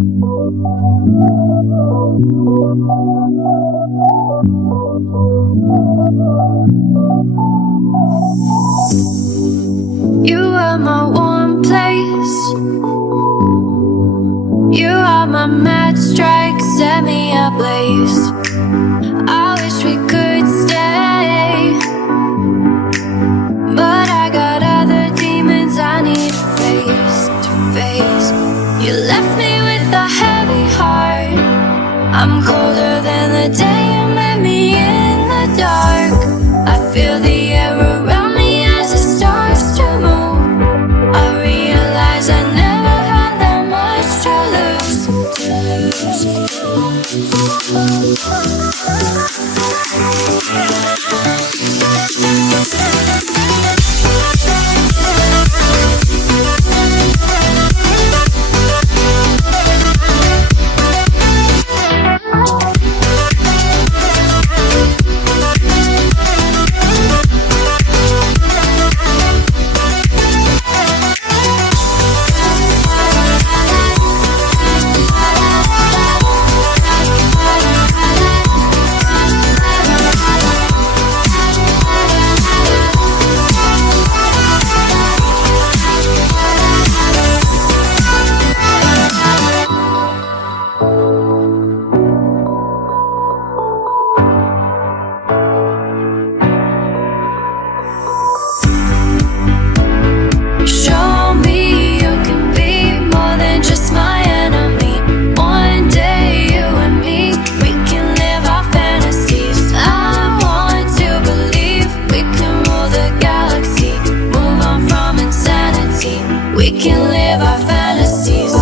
You are my warm place. You are my mad strike, set me ablaze. I wish we could stay, but I got other demons I need face to face. You left me with a heavy heart. I'm colder than the day you met me in the dark. I feel the air around me as it starts to move. I realize I never had that much to lose. We can live our fantasies.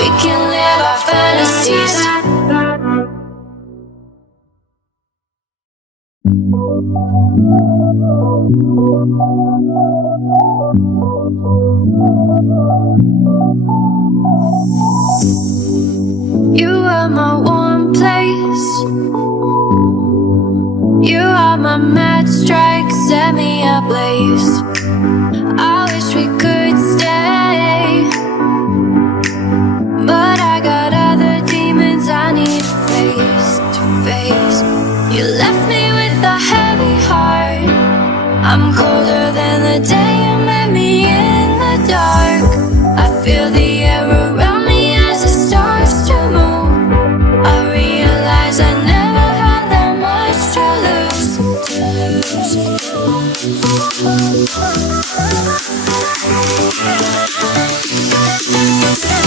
We can live our You are my warm place. You are my mad strike, set me ablaze. I wish we could stay, but I got other demons I need face to face. You left me with a heavy heart. I'm colder than the day you met me in the dark. I feel the air around me as it starts to move. I realize I never had that much to lose.